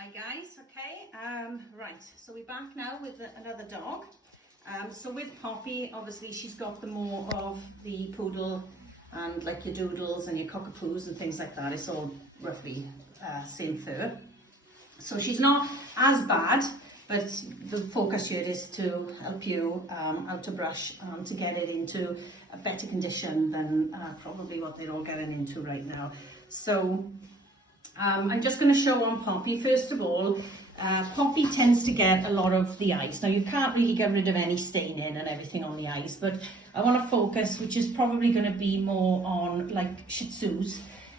Hi guys, okay, right, so we're back now with another dog. So with Poppy, obviously she's got the more of the poodle and like your doodles and your cockapoos and things like that. It's all roughly same fur. So she's not as bad, but the focus here is to help you out to brush to get it into a better condition than probably what they're all getting into right now. So I'm just going to show on Poppy. First of all, Poppy tends to get a lot of the eyes. Now you can't really get rid of any staining and everything on the eyes, but I want to focus, which is probably going to be more on like Shih Tzus,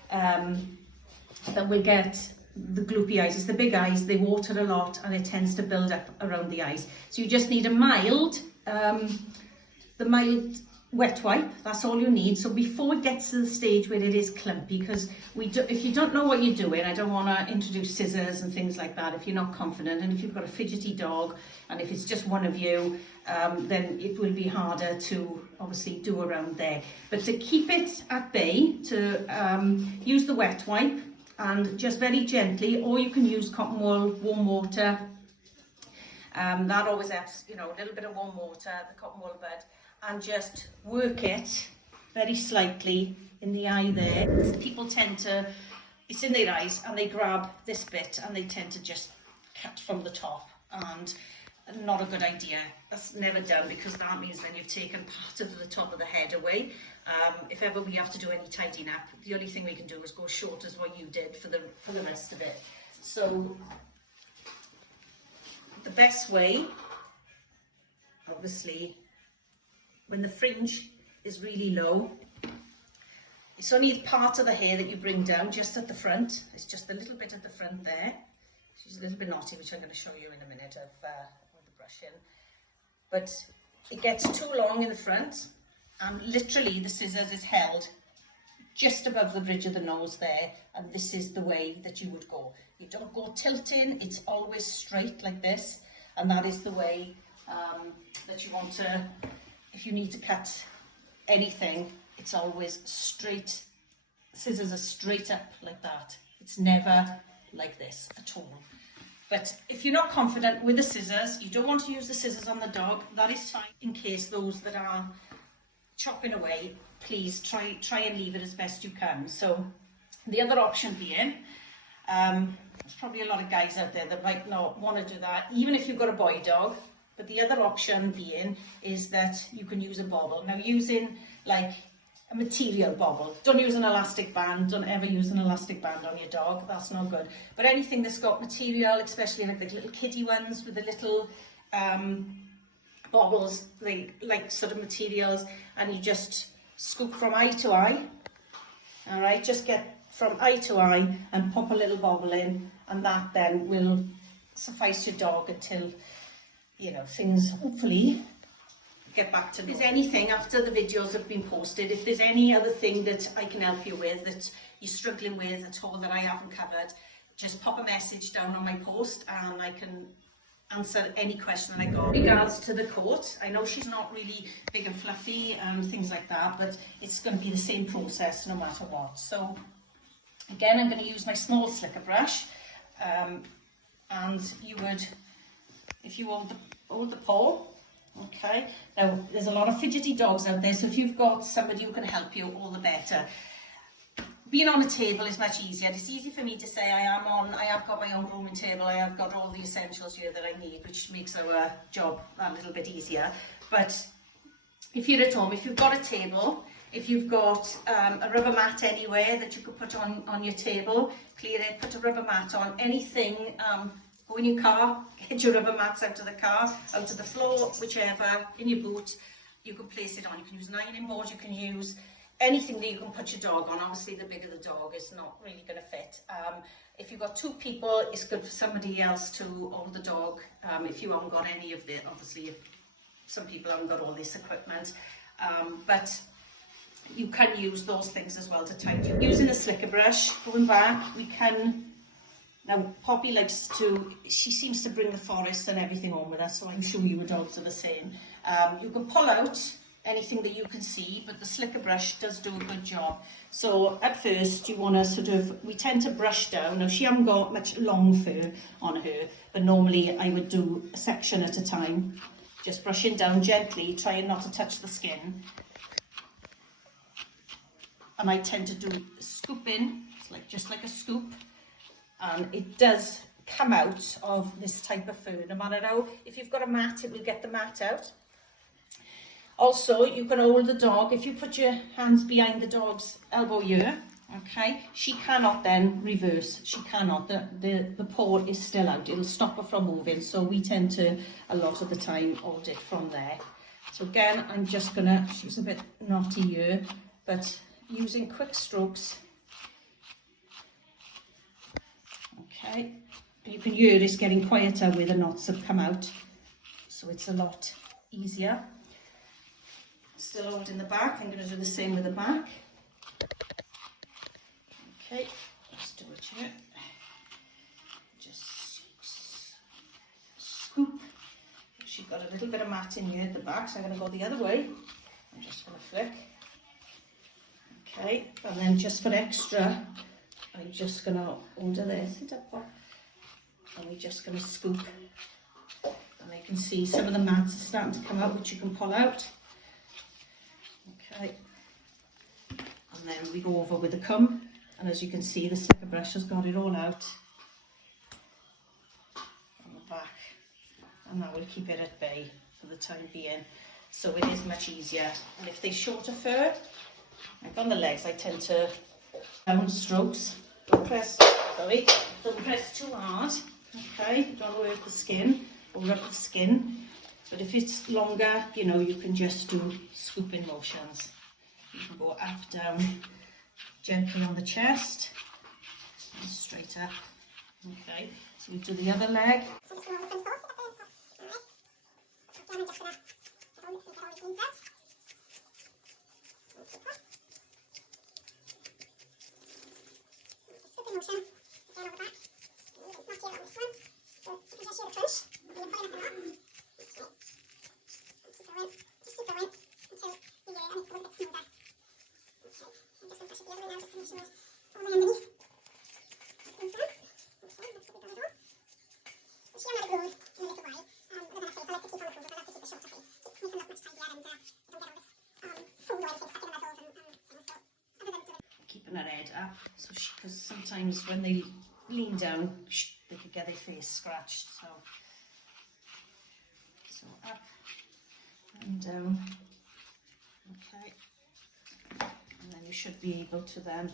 that will get the gloopy eyes. It's the big eyes, they water a lot and it tends to build up around the eyes. So you just need a mild, the mild wet wipe, that's all you need. So before it gets to the stage where it is clumpy, because if you don't know what you're doing, I don't want to introduce scissors and things like that if you're not confident, and if you've got a fidgety dog and if it's just one of you, then it will be harder to obviously do around there. But to keep it at bay, to use the wet wipe and just very gently, or you can use cotton wool, warm water. That always helps, you know, a little bit of warm water, the cotton wool bed, and just work it very slightly in the eye there. People tend to, it's in their eyes and they grab this bit and they tend to just cut from the top, and not a good idea. That's never done, because that means then you've taken part of the top of the head away. If ever we have to do any tidying up, the only thing we can do is go short as what you did for the rest of it. So the best way, obviously, when the fringe is really low, it's only part of the hair that you bring down just at the front. It's just a little bit at the front there. She's a little bit knotty, which I'm going to show you in a minute of the brushing. But it gets too long in the front, and literally the scissors is held just above the bridge of the nose there, and this is the way that you would go. You don't go tilting, it's always straight like this, and that is the way that you want to. If you need to cut anything, it's always straight. Scissors are straight up like that. It's never like this at all. But if you're not confident with the scissors, you don't want to use the scissors on the dog, that is fine. In case those that are chopping away, please try and leave it as best you can. So the other option being, there's probably a lot of guys out there that might not want to do that, even if you've got a boy dog. But the other option being is that you can use a bobble. Now, using like a material bobble, don't use an elastic band, don't ever use an elastic band on your dog, that's not good. But anything that's got material, especially like the little kiddie ones with the little bobbles, they like sort of materials, and you just scoop from eye to eye. All right, just get from eye to eye and pop a little bobble in, and that then will suffice your dog until, you know, things hopefully get back to normal. If there's anything after the videos have been posted, if there's any other thing that I can help you with that you're struggling with at all that I haven't covered, just pop a message down on my post and I can answer any question that I got. In regards to the coat, I know she's not really big and fluffy and things like that, but it's going to be the same process no matter what. So again, I'm going to use my small slicker brush, and you would, if you hold the paw, okay. Now there's a lot of fidgety dogs out there, so if you've got somebody who can help you, all the better. Being on a table is much easier. It's easy for me to say I have got my own grooming table, I have got all the essentials here that I need, which makes our job a little bit easier. But if you're at home, if you've got a table, if you've got a rubber mat anywhere that you could put on your table, clear it, put a rubber mat on, anything. Go in your car, get your rubber mats out of the car, out of the floor, whichever, in your boot, you can place it on. You can use an ironing board, you can use anything that you can put your dog on. Obviously, the bigger the dog is not really going to fit. If you've got two people, it's good for somebody else to hold the dog. If you haven't got any of the, obviously, if some people haven't got all this equipment. But you can use those things as well to tidy. Using a slicker brush, going back, we can. Now, Poppy likes to, she seems to bring the forest and everything home with us, so I'm sure your dogs are the same. You can pull out anything that you can see, but the slicker brush does do a good job. So at first you want to sort of, we tend to brush down. Now she hasn't got much long fur on her, but normally I would do a section at a time, just brushing down gently, trying not to touch the skin. And I tend to do scooping, like just like a scoop, and it does come out of this type of fur. No matter how, if you've got a mat, it will get the mat out. Also, you can hold the dog, if you put your hands behind the dog's elbow here, okay, she cannot then reverse, she cannot, the paw is still out, it'll stop her from moving, so we tend to, a lot of the time, hold it from there. So again, I'm just gonna, she's a bit knotty here, but using quick strokes, okay, you can hear it's getting quieter where the knots have come out, so it's a lot easier. Still holding the back, I'm going to do the same with the back. Okay, let's do it here. Just scoop. She's got a little bit of mat in here at the back, so I'm going to go the other way. I'm just going to flick. Okay, and then just for extra, I'm just going to hold her there, sit up, Bob. And we're just going to scoop. And you can see some of the mats are starting to come out, which you can pull out. Okay, and then we go over with the comb, and as you can see, the slicker brush has got it all out on the back, and that will keep it at bay for the time being, so it is much easier. And if they're shorter fur, like on the legs, I tend to down strokes, don't press too hard, okay, don't work the skin or rub the skin. But if it's longer, you know, you can just do scooping motions. You can go up, down, gently on the chest, and straight up. Okay, so we do the other leg. Keeping her head up, so because sometimes when they lean down, they could get their face scratched. So up and down. Okay, and then you should be able to then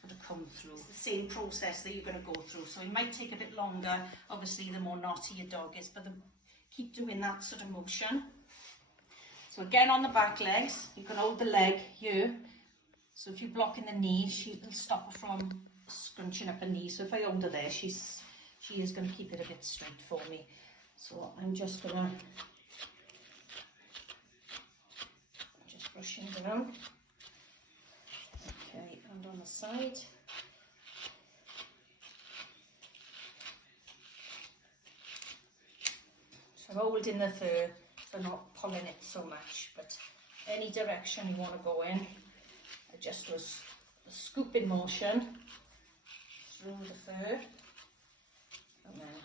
put a comb through. It's the same process that you're going to go through, so it might take a bit longer, obviously the more knotty your dog is, but keep doing that sort of motion. So again, on the back legs, you can hold the leg here, so if you're blocking the knee, she'll stop her from scrunching up her knee. So if I hold her there, she is going to keep it a bit straight for me. So I'm just going to brushing down. Okay, and on the side. So I'm holding the fur, so not pulling it so much, but any direction you want to go in, I just do a scooping motion through the fur, and then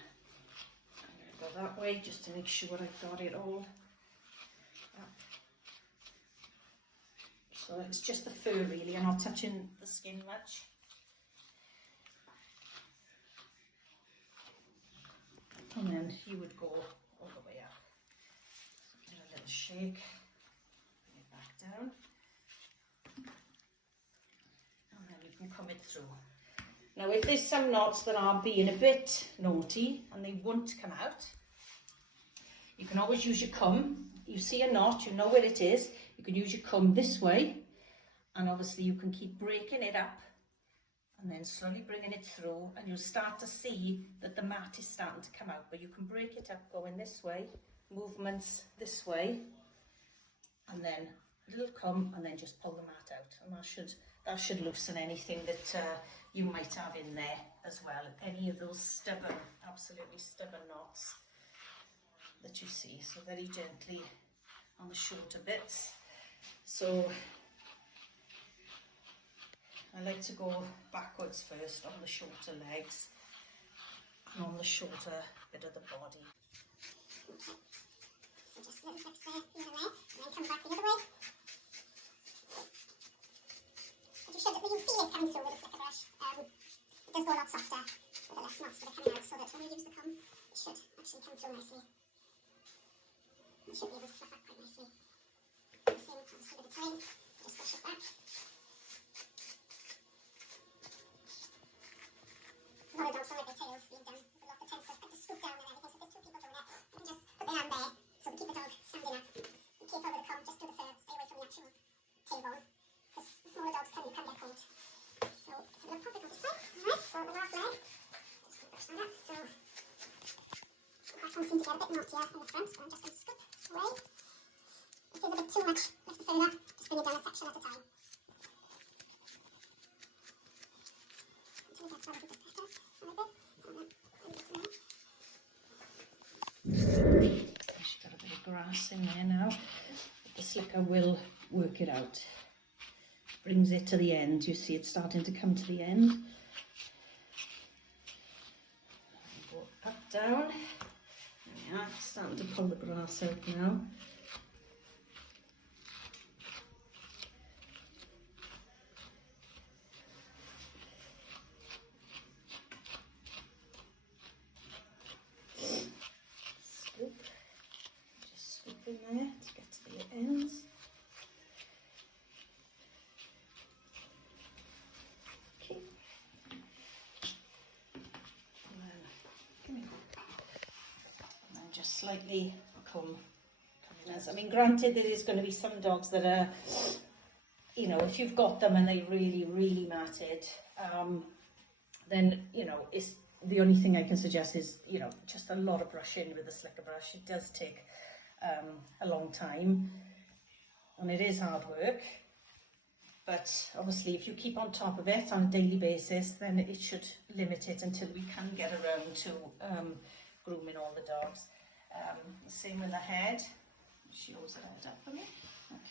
I'm going to go that way just to make sure I've got it all up. So it's just the fur really, I'm not touching the skin much. And then you would go all the way up. Give it a little shake, bring it back down. And then you can comb it through. Now if there's some knots that are being a bit naughty and they won't come out, you can always use your comb. You see a knot, you know where it is. You can use your comb this way, and obviously you can keep breaking it up and then slowly bringing it through, and you'll start to see that the mat is starting to come out, but you can break it up going this way, movements this way, and then a little comb, and then just pull the mat out, and that should loosen anything that you might have in there as well, any of those stubborn, absolutely stubborn knots that you see. So very gently on the shorter bits. So I like to go backwards first on the shorter legs and on the shorter bit of the body. So just a little fix there, here and there, and then come back the other way. But you should, when you feel it coming through with a slicker brush, it does go a lot softer with the less knots that are coming out, so that when you use the comb, it should actually come through nicely. You should be able to fluff up quite nicely. The same, obviously with the tail, just brush it back. A lot of dogs don't like their tails being done. There's a lot that tends to scoop down and everything, so if there's two people doing it, you can just put their hand there, so we keep the dog standing up. Be careful with the comb, just do the fur, stay away from the actual tailbone, because the smaller dogs can get caught. So it's a little pop it on this way. Alright, so the last leg, just going to brush that up. So the back one seems to get a bit knottier in the front, but I'm just going to scoop away. If there's a bit too much left the further, just bring it down a section at a time. Until it gets a little bit better, a little bit, and then maybe get some more. She's got a bit of grass in there now. The slicker will work it out. Brings it to the end. You see it's starting to come to the end. Go up, down. Yeah, it's starting to pull the grass out now. Scoop. Just scoop in there to get to the ends. Okay. And then just slightly comb as. I mean, granted, there is going to be some dogs that are, you know, if you've got them and they really matted, then, you know, it's the only thing I can suggest is, you know, just a lot of brushing with the slicker brush. It does take a long time and it is hard work. But obviously, if you keep on top of it on a daily basis, then it should limit it until we can get around to grooming all the dogs. Same with the head. She holds her head up for me.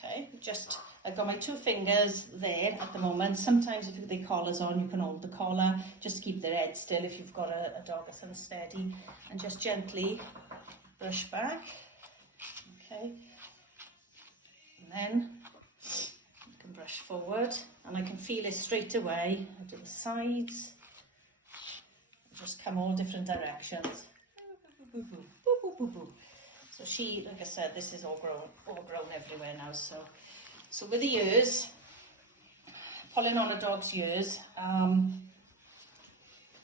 Okay, just I've got my 2 fingers there at the moment. Sometimes if you've the collars on, you can hold the collar. Just keep their head still if you've got a dog that's unsteady, and just gently brush back. Okay, and then you can brush forward, and I can feel it straight away. I do the sides. Just come all different directions. Boo, boo, boo, boo, boo, boo. So she, like I said, this is all grown everywhere now. So with the ears, pulling on a dog's ears,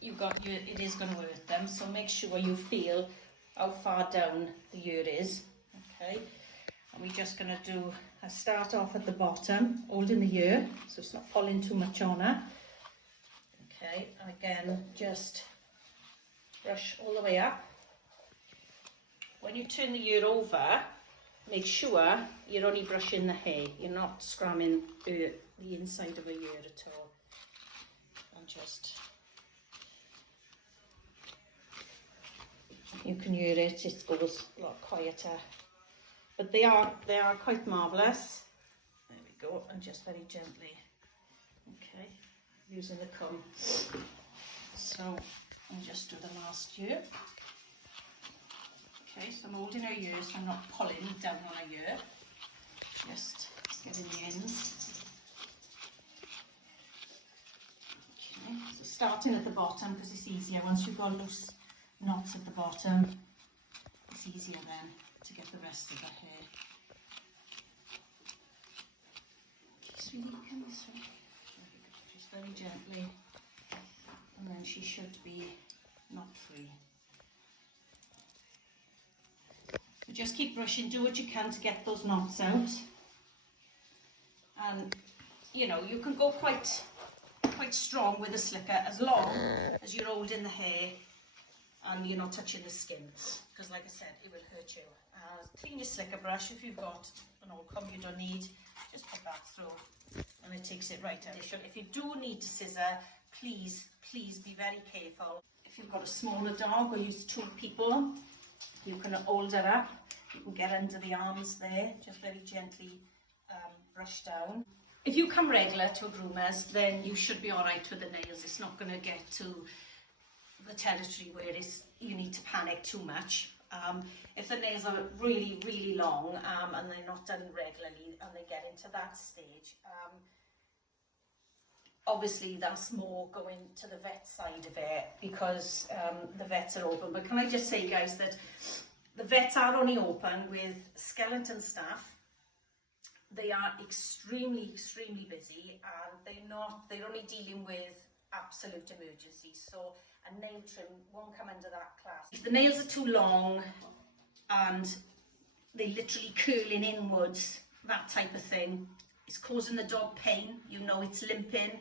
it is going to hurt them. So make sure you feel how far down the ear is. Okay, and we're just going to do a start off at the bottom, holding the ear, so it's not pulling too much on her. Okay, and again, just brush all the way up. When you turn the ear over, make sure you're only brushing the hair. You're not scrumming the inside of a ear at all. And just, you can hear it. It goes a lot quieter. But they are quite marvellous. There we go. And just very gently. Okay, using the comb. So I'll just do the last ear. Okay, so I'm holding her ear, so I'm not pulling down on her ear. Just getting the ends. Okay, so starting at the bottom because it's easier. Once you've got loose knots at the bottom, it's easier then to get the rest of the hair. Okay, sweetie, come this way. Just very gently, and then she should be knot free. So just keep brushing, do what you can to get those knots out. And, you know, you can go quite strong with the slicker as long as you're holding the hair and you're not touching the skin. Because like I said, it will hurt you. Clean your slicker brush. If you've got an old comb you don't need, just put that through and it takes it right out. If you do need to scissor, please be very careful. If you've got a smaller dog or use 2 people, you can hold her up, you can get under the arms there, just very gently brush down. If you come regular to a groomer's, then you should be all right with the nails. It's not going to get to the territory where you need to panic too much. If the nails are really, really long and they're not done regularly and they get into that stage, obviously that's more going to the vet side of it because the vets are open. But can I just say, guys, that the vets are only open with skeleton staff. They are extremely, extremely busy, and they're only dealing with absolute emergencies. So a nail trim won't come under that class. If the nails are too long and they're literally curling inwards, that type of thing, it's causing the dog pain, you know it's limping,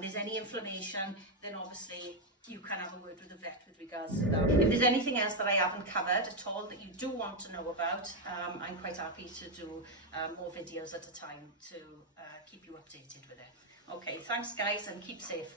there's any inflammation, then obviously you can have a word with the vet with regards to that. If there's anything else that I haven't covered at all that you do want to know about, I'm quite happy to do more videos at a time to keep you updated with it. Okay, thanks guys, and keep safe.